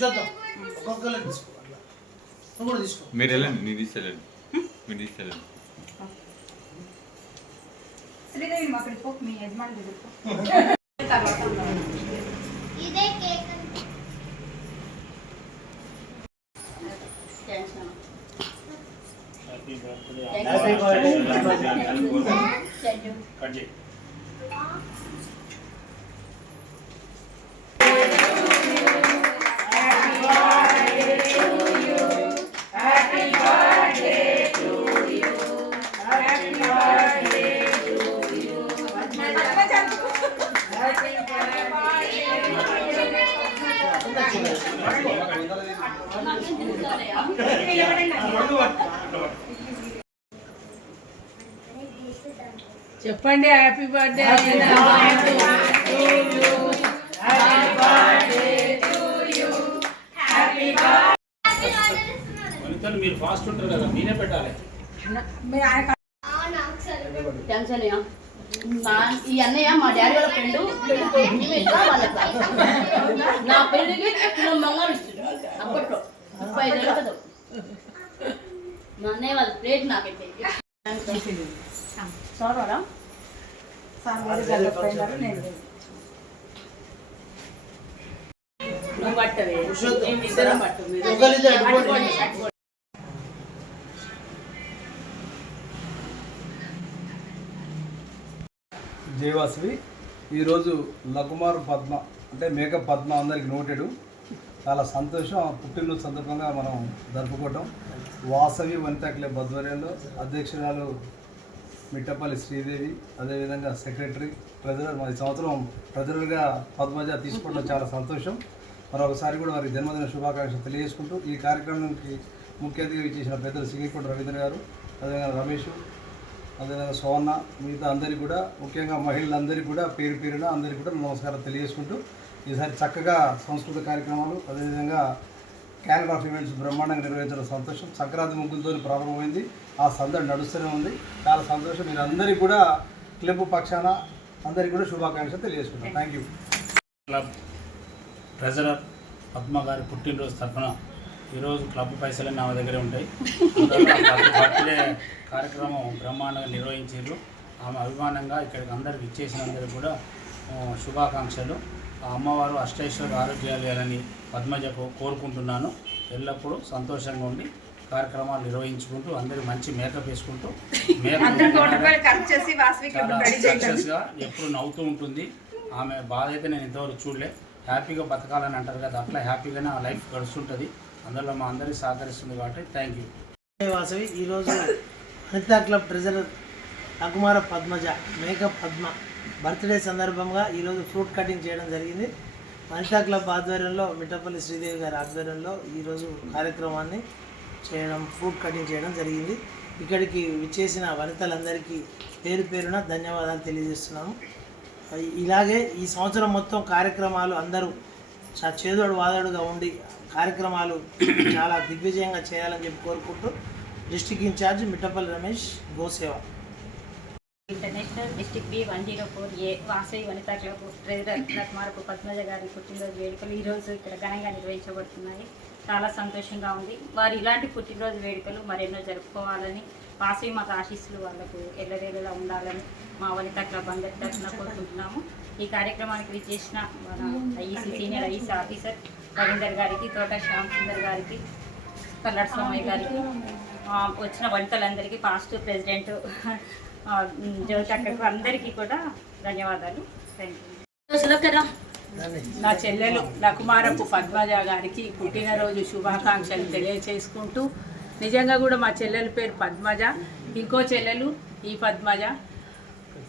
చూద్దాం ఒక్కొక్కరు తీసుకో అట్లా నువ్వు కూడా తీసుకో. మీరు వెళ్ళండి మీరు తీసుకెళ్ళండి. మీరు తీసుకెళ్ళండి. శ్రీదేవి అక్కడికి పో మీ యజమాని ఇదే కేక్ అంటే హ్యాపీ బర్త్డే చెప్పండి హ్యాపీ బర్త్డే మీరు ఫాస్ట్ ఉంటారు కదా మీరే పెట్టాలి. మా ఈ అన్నయ్య మా డాడీ వాళ్ళ ఫ్రెండ్ నా పెళ్ళికి కిలో మంగళం ఇచ్చిండు. అప్పట్లో. ముప్పై ఐదు ఏళ్ళ కదా. మా అన్నయ్య వాళ్ళ ప్లేట్ నాకైతే సార్. నువ్వు పట్టవే. ఇద్దరం పట్టు జయవాసవి ఈరోజు లకుమారు పద్మ అంటే మేక పద్మ అందరికి నోటెడు. చాలా సంతోషం. ఆ పుట్టినరోజు సందర్భంగా మనం జరుపుకోవటం. వాసవి వనితా క్లబ్ ఆధ్వర్యంలో అధ్యక్షురాలు మిట్టపల్లి శ్రీదేవి అదేవిధంగా సెక్రటరీ ట్రెజరర్ మరి సంవత్సరం ట్రెజరర్గా పద్మజ తీసుకోవడం చాలా సంతోషం. మరొకసారి కూడా వారి జన్మదిన శుభాకాంక్షలు తెలియజేసుకుంటూ ఈ కార్యక్రమానికి ముఖ్య అతిథిగా ఇచ్చేసిన పెద్దలు సింగికొండ రవీంద్ర గారు అదేవిధంగా రమేష్ అదేవిధంగా సోన మిగతా అందరికీ కూడా ముఖ్యంగా మహిళలందరికీ కూడా పేరు పేరున అందరికీ కూడా నమస్కారం తెలియజేసుకుంటూ ఈసారి చక్కగా సంస్కృత కార్యక్రమాలు అదేవిధంగా క్యాలెండర్ ఆఫ్ ఈవెంట్స్ బ్రహ్మాండంగా నిర్వహించడం సంతోషం. సంక్రాంతి ముగ్గులతో ప్రారంభమైంది. ఆ సందడి నడుస్తూనే ఉంది. చాలా సంతోషం. మీరు అందరికీ కూడా క్లబ్ పక్షాన అందరికీ కూడా శుభాకాంక్షలు తెలియజేసుకుంటాం. Thank you club treasurer Padma గారి పుట్టినరోజు తరఫున ఈరోజు క్లబ్ పైసలు నా దగ్గరే ఉంటాయి. బర్త్డే కార్యక్రమం బ్రహ్మాండంగా నిర్వహించారు. ఆమె అభిమానంగా ఇక్కడికి అందరికి ఇచ్చేసినందరికీ కూడా శుభాకాంక్షలు. ఆ అమ్మవారు ఆరోగ్యాలు ఇవ్వాలని పద్మజకు కోరుకుంటున్నాను. ఎల్లప్పుడూ సంతోషంగా ఉండి కార్యక్రమాలు నిర్వహించుకుంటూ అందరూ మంచి మేకప్ వేసుకుంటూ సక్సెస్గా ఎప్పుడు నవ్వుతూ ఉంటుంది. ఆమె బాధ అయితే నేను ఇంతవరకు చూడలే. హ్యాపీగా బతకాలని అంటారు కదా అట్లా హ్యాపీగానే ఆ లైఫ్ గడుస్తుంటుంది. అందులో మా అందరికీ సహకరిస్తుంది కాబట్టి థ్యాంక్ యూ వాసవి ఈరోజు Anitha club treasurer Akumara Padmaja makeup Padma birthday సందర్భంగా ఈరోజు ఫ్రూట్ కటింగ్ చేయడం జరిగింది. అనితా క్లబ్ ఆధ్వర్యంలో మిట్టపల్లి శ్రీదేవి గారి ఆధ్వర్యంలో ఈరోజు కార్యక్రమాన్ని చేయడం ఫ్రూట్ కటింగ్ చేయడం జరిగింది. ఇక్కడికి విచ్చేసిన వనితలందరికీ పేరు పేరున ధన్యవాదాలు తెలియజేస్తున్నాము. ఇలాగే ఈ సంవత్సరం మొత్తం కార్యక్రమాలు అందరూ చేదోడు వాదోడుగా ఉండి కార్యక్రమాలు చాలా దిగ్విజయంగా చేయాలని చెప్పి కోరుకుంటూ డిస్టిక్ ఇన్ఛార్జ్ మిట్టపల్లి రమేష్ గోసేవ. International district B one zero four A Vasavi Vanitha club treasurer Lakmarapu Padmaja గారి పుట్టినరోజు వేడుకలు ఈరోజు ఇక్కడ ఘనంగా నిర్వహించబడుతున్నాయి. చాలా సంతోషంగా ఉంది. వారు ఇలాంటి పుట్టినరోజు వేడుకలు మరెన్నో జరుపుకోవాలని వాసవి మాకు ఆశీస్సులు వాళ్ళకు ఎల్లవేళలా ఉండాలని మా వనితా క్లబ్ అందరి తరఫున కోరుకుంటున్నాము. ఈ కార్యక్రమానికి విచ్చేసిన మన IEC senior IEC officer Ravinder గారికి తోట శ్యామ్ సుందర్ గారికి కల్లడ్ సోమయ్య గారికి ఆ, వచ్చిన వంటలందరికీ పాస్ట్ ప్రెసిడెంట్ జ్యోతక్కకు అందరికీ కూడా ధన్యవాదాలు. థ్యాంక్ యూ నా చెల్లెలు లకుమారపు పద్మజ గారికి పుట్టినరోజు శుభాకాంక్షలు తెలియచేసుకుంటూ నిజంగా కూడా మా చెల్లెల పేరు పద్మజ ఇంకో చెల్లెలు ఈ పద్మజ.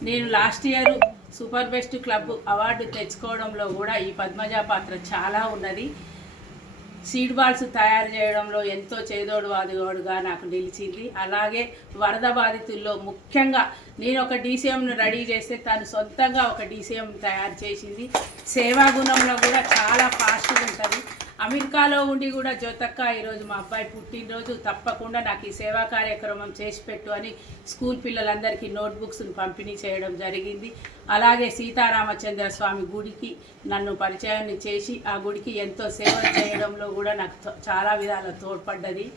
నేను last year super best club award తెచ్చుకోవడంలో కూడా ఈ పద్మజ పాత్ర చాలా ఉన్నది. సీడ్ బాల్స్ తయారు చేయడంలో ఎంతో చేదోడు వాదుగోడుగా నాకు నిలిచింది. అలాగే వరద బాధితుల్లో ముఖ్యంగా నేను ఒక డీసీఎంను రెడీ చేస్తే తను సొంతంగా ఒక డీసీఎం తయారు చేసింది. సేవా గుణంలో కూడా చాలా ఫాస్ట్గా ఉంటుంది. అమెరికాలో ఉండి కూడా జ్యోతక్క ఈరోజు మా అబ్బాయి పుట్టినరోజు తప్పకుండా నాకు ఈ సేవా కార్యక్రమం చేసి పెట్టు అని స్కూల్ పిల్లలందరికీ నోట్బుక్స్ని పంపిణీ చేయడం జరిగింది. అలాగే సీతారామచంద్ర స్వామి గుడికి నన్ను పరిచయాన్ని చేసి ఆ గుడికి ఎంతో సేవ చేయడంలో కూడా నాకు చాలా విధాల తోడ్పడ్డది.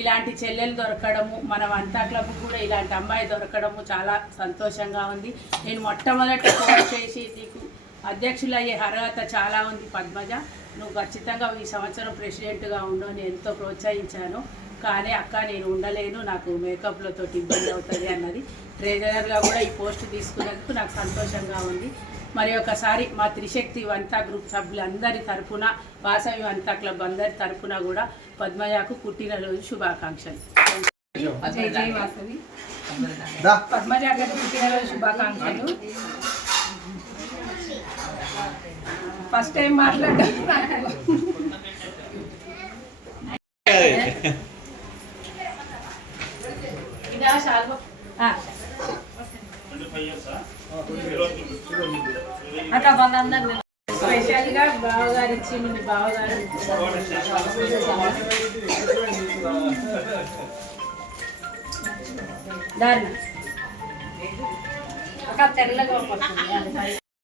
ఇలాంటి చెల్లెలు దొరకడము మనం అంతా క్లబ్ కూడా ఇలాంటి అమ్మాయి దొరకడము చాలా సంతోషంగా ఉంది. నేను మొట్టమొదట ఫోన్ చేసి నీకు అధ్యక్షులు అయ్యే అర్హత చాలా ఉంది పద్మజ. నువ్వు ఖచ్చితంగా ఈ సంవత్సరం ప్రెసిడెంట్గా ఉండు అని ఎంతో ప్రోత్సహించాను. కానీ అక్క నేను ఉండలేను. నాకు మేకప్లతో ఇబ్బంది అవుతుంది అన్నది. ట్రెజరర్గా కూడా ఈ పోస్ట్ తీసుకున్నందుకు నాకు సంతోషంగా ఉంది. మరి ఒకసారి మా త్రిశక్తి వంతా గ్రూప్ సభ్యులందరి తరపున వాసవి వంతా క్లబ్ అందరి తరపున కూడా పద్మజకు పుట్టినరోజు శుభాకాంక్షలు. జై జై వాసవి. దా. పద్మజ గారి పుట్టినరోజు శుభాకాంక్షలు. ఫస్ట్ టైం అట్లా వాళ్ళందరూ స్పెషల్గా బావగారు ఇచ్చి మీ బావగారు. దారుణ. ఒక తెల్లగా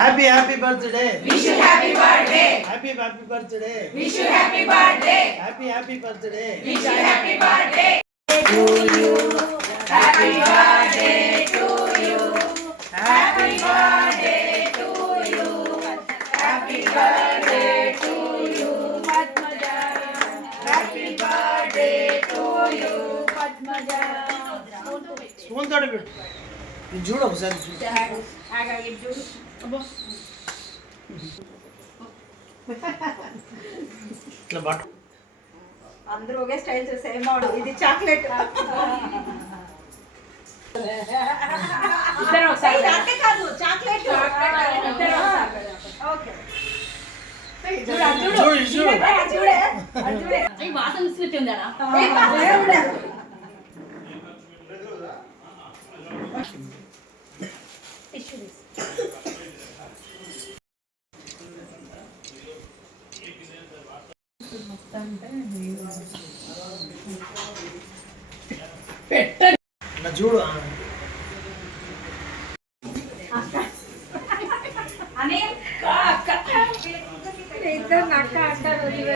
పడుతుంది ఎట్లా అంటున్నావు ఇది తప్ప మూడేళ్ళ నుంచి ఎవడు పడుతుంది? Happy happy birthday wish you happy birthday happy happy birthday wish you happy birthday happy happy birthday wish you happy birthday spoon తోటి పెట్టు ఇది చూడు ఒకసారి ఇట్లా పట్టు అందరూ ఒకే స్టైల్ సేమ్ ఇది చాక్లెట్. ఇద్దరు ఒకసారి కాదు చాక్లెట్. ఓకే. చూడు వాసన? ఇచ్చినట్టుందా నా చూడు ఇద్దరు నక్క అంటారు